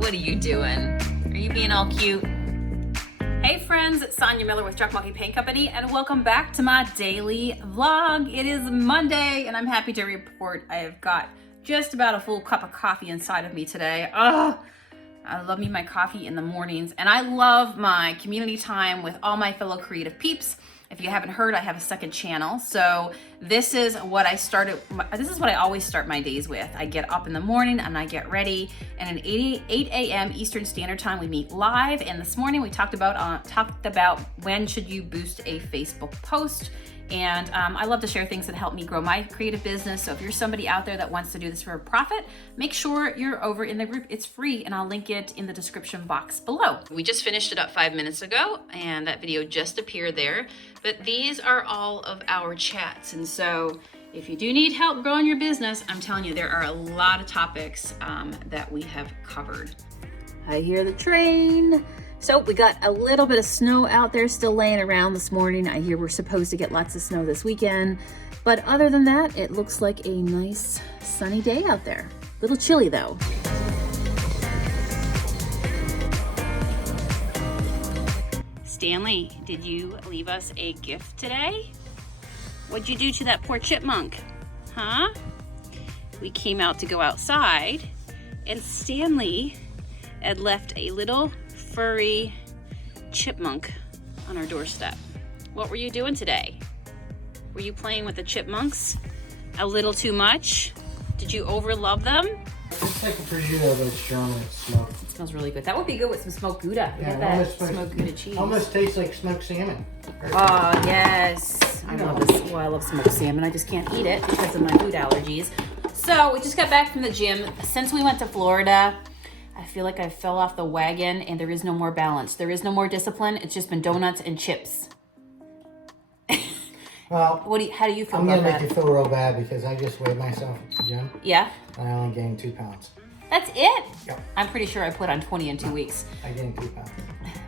What are you doing? Are you being all cute? Hey friends, it's Sonia Miller with Drunk Monkey Paint Company, and welcome back to my daily vlog. It is Monday, and I'm happy to report I have got just about a full cup of coffee inside of me today. Oh, I love me my coffee in the mornings, and I love my community time with all my fellow creative peeps. If you haven't heard, I have a second channel. So this is what I always start my days with. I get up in the morning and I get ready, and at 8 a.m. Eastern Standard Time, we meet live. And this morning we talked about when should you boost a Facebook post. And I love to share things that help me grow my creative business. So if you're somebody out there that wants to do this for a profit, make sure you're over in the group. It's free, and I'll link it in the description box below. We just finished it up 5 minutes ago, and that video just appeared there. But these are all of our chats. And so if you do need help growing your business, I'm telling you, there are a lot of topics that we have covered. I hear the train. So we got a little bit of snow out there still laying around this morning. I hear we're supposed to get lots of snow this weekend. But other than that, it looks like a nice sunny day out there. A little chilly though. Stanley, did you leave us a gift today? What'd you do to that poor chipmunk? Huh? We came out to go outside, and Stanley had left a little furry chipmunk on our doorstep. What were you doing today? Were you playing with the chipmunks a little too much? Did you overlove them? It's like a prosciutto, but it's strong and it's smoked. It smells really good. That would be good with some smoked Gouda. Yeah, that smoked Gouda cheese. Almost tastes like smoked salmon. Oh, yes. I love this. Well, I love smoked salmon. I just can't eat it because of my food allergies. So we just got back from the gym. Since we went to Florida, I feel like I fell off the wagon and there is no more balance. There is no more discipline. It's just been donuts and chips. Well, how do you feel I'm about gonna that? make you feel real bad because I just weighed myself at the gym. Yeah? And I only gained 2 pounds. That's it? Yep. I'm pretty sure I put on 20 in 2 weeks. I gained 2 pounds.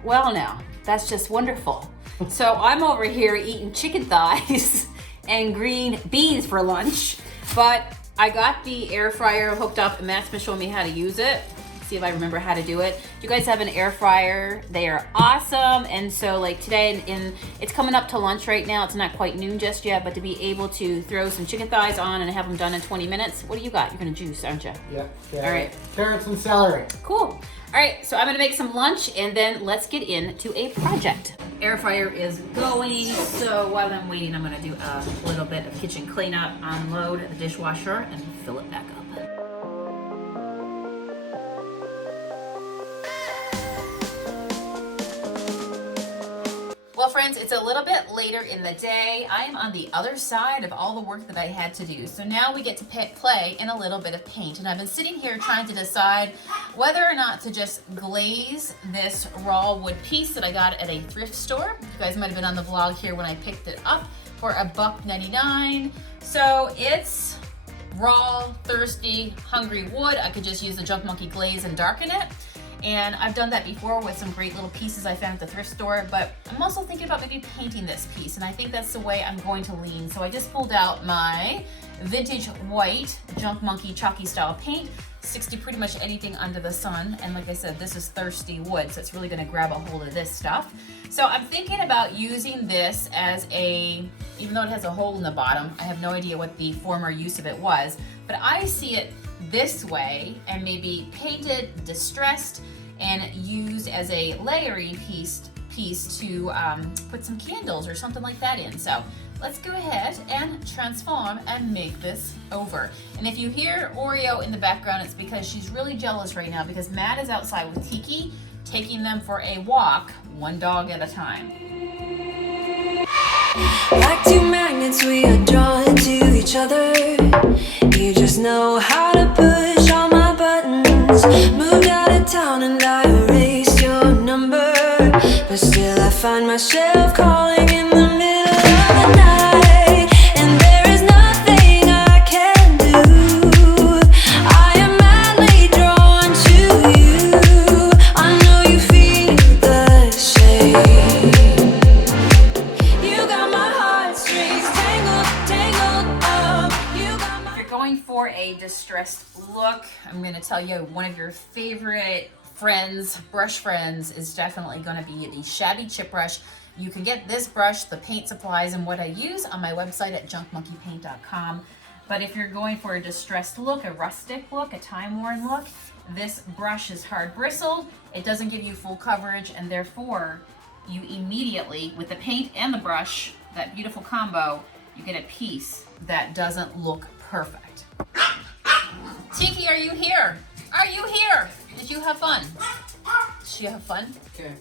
Well, now, that's just wonderful. So I'm over here eating chicken thighs and green beans for lunch, but I got the air fryer hooked up, and Matt's been showing me how to use it. See if I remember how to do it. You guys have an air fryer. They are awesome. And so like today, it's coming up to lunch right now. It's not quite noon just yet, but to be able to throw some chicken thighs on and have them done in 20 minutes. What do you got? You're gonna juice, aren't you? Yep. All right. Carrots and celery. Cool. All right, so I'm gonna make some lunch, and then let's get into a project. Air fryer is going, so while I'm waiting, I'm gonna do a little bit of kitchen cleanup, unload the dishwasher, and fill it back up. Well, friends, it's a little bit later in the day. I am on the other side of all the work that I had to do. So now we get to play in a little bit of paint. And I've been sitting here trying to decide whether or not to just glaze this raw wood piece that I got at a thrift store. You guys might have been on the vlog here when I picked it up for $1.99. So it's raw, thirsty, hungry wood. I could just use the Junk Monkey glaze and darken it. And I've done that before with some great little pieces I found at the thrift store, but I'm also thinking about maybe painting this piece, and I think that's the way I'm going to lean. So I just pulled out my vintage white Junk Monkey chalky style paint. Sticks to pretty much anything under the sun, and like I said, this is thirsty wood, so it's really gonna grab a hold of this stuff. So I'm thinking about using this as even though it has a hole in the bottom, I have no idea what the former use of it was, but I see it this way, and maybe painted, distressed, and used as a layering piece to put some candles or something like that in. So let's go ahead and transform and make this over. And if you hear Oreo in the background, it's because she's really jealous right now because Matt is outside with Tiki, taking them for a walk, one dog at a time. Like two magnets, we are drawn to each other. You just know how to push all my buttons. Moved out of town and I erased your number, but still I find myself calling in the middle of the night, and there is nothing I can do. I am madly drawn to you. I know you feel the same. You got my heartstrings tangled up. You got my... If you're going for a distressed look, I'm going to tell you one of your favorite friends, brush friends, is definitely going to be the Shabby Chip Brush. You can get this brush, the paint supplies, and what I use on my website at junkmonkeypaint.com. But if you're going for a distressed look, a rustic look, a time-worn look, this brush is hard bristled. It doesn't give you full coverage, and therefore you immediately, with the paint and the brush, that beautiful combo, you get a piece that doesn't look perfect. Tiki, are you here? Are you here? Did you have fun? Did you have fun? Okay.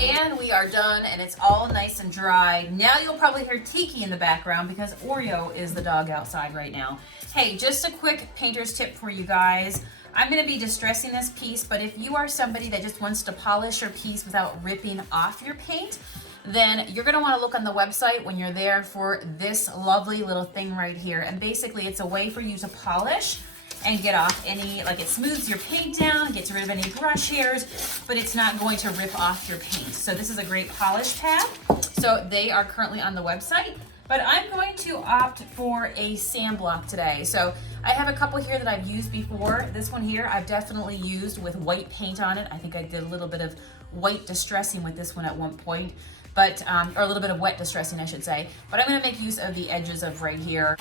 And we are done, and it's all nice and dry. Now you'll probably hear Tiki in the background because Oreo is the dog outside right now. Hey, just a quick painter's tip for you guys. I'm going to be distressing this piece, but if you are somebody that just wants to polish your piece without ripping off your paint, then you're going to want to look on the website when you're there for this lovely little thing right here. And basically it's a way for you to polish and get off any, like it smooths your paint down, gets rid of any brush hairs, but it's not going to rip off your paint. So this is a great polish pad. So they are currently on the website, but I'm going to opt for a sand block today. So I have a couple here that I've used before. This one here I've definitely used with white paint on it. I think I did a little bit of white distressing with this one at one point, but or a little bit of wet distressing, I should say. But I'm going to make use of the edges of right here.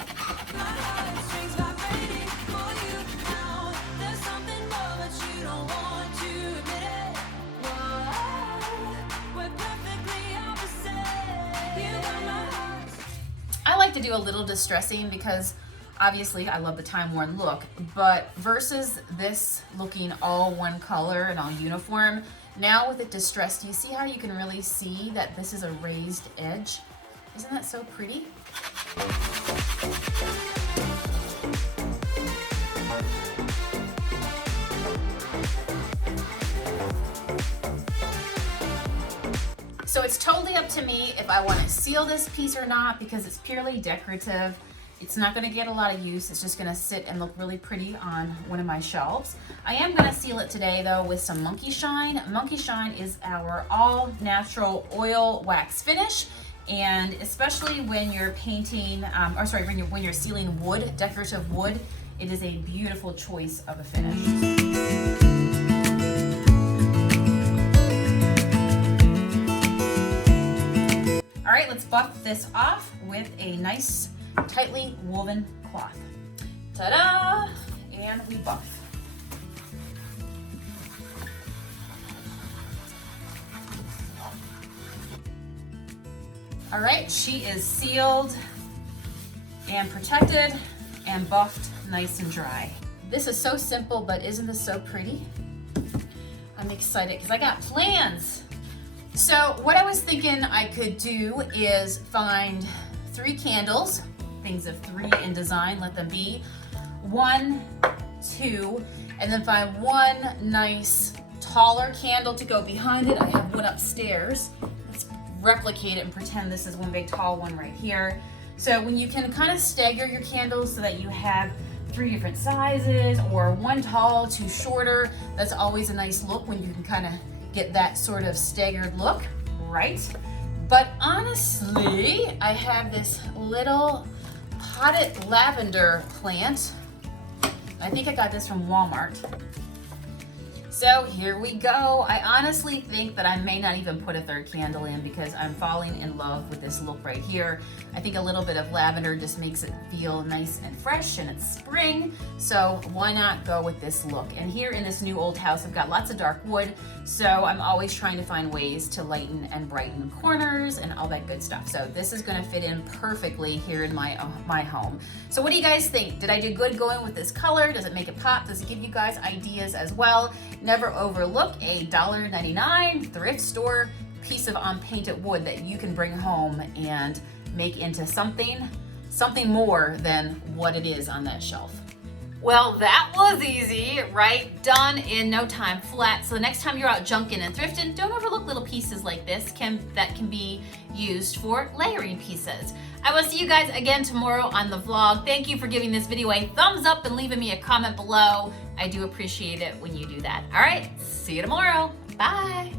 I like to do a little distressing because obviously I love the time-worn look, but versus this looking all one color and all uniform, now with it distressed, do you see how you can really see that this is a raised edge? Isn't that so pretty? So it's totally up to me if I want to seal this piece or not because it's purely decorative. It's not going to get a lot of use. It's just going to sit and look really pretty on one of my shelves. I am going to seal it today though with some Monkey Shine. Monkey Shine is our all natural oil wax finish. And especially when you're painting, when you're sealing wood, decorative wood, it is a beautiful choice of a finish. All right, let's buff this off with a nice, tightly woven cloth. Ta-da! And we buff. All right, she is sealed and protected and buffed nice and dry. This is so simple, but isn't this so pretty? I'm excited because I got plans. So what I was thinking I could do is find 3 candles, things of 3 in design, let them be, 1, 2, and then find one nice taller candle to go behind it. I have one upstairs. Let's replicate it and pretend this is one big tall one right here. So when you can kind of stagger your candles so that you have 3 different sizes or 1 tall, 2 shorter, that's always a nice look when you can kind of get that sort of staggered look, right? But honestly, I have this little potted lavender plant. I think I got this from Walmart. So here we go. I honestly think that I may not even put a 3rd candle in because I'm falling in love with this look right here. I think a little bit of lavender just makes it feel nice and fresh, and it's spring, so why not go with this look? And here in this new old house, I've got lots of dark wood, so I'm always trying to find ways to lighten and brighten corners and all that good stuff. So this is gonna fit in perfectly here in my home. So what do you guys think? Did I do good going with this color? Does it make it pop? Does it give you guys ideas as well? Never overlook a $1.99 thrift store piece of unpainted wood that you can bring home and make into something more than what it is on that shelf. Well, that was easy, right? Done in no time flat. So the next time you're out junking and thrifting, don't overlook little pieces like this that can be used for layering pieces. I will see you guys again tomorrow on the vlog. Thank you for giving this video a thumbs up and leaving me a comment below. I do appreciate it when you do that. All right, see you tomorrow. Bye.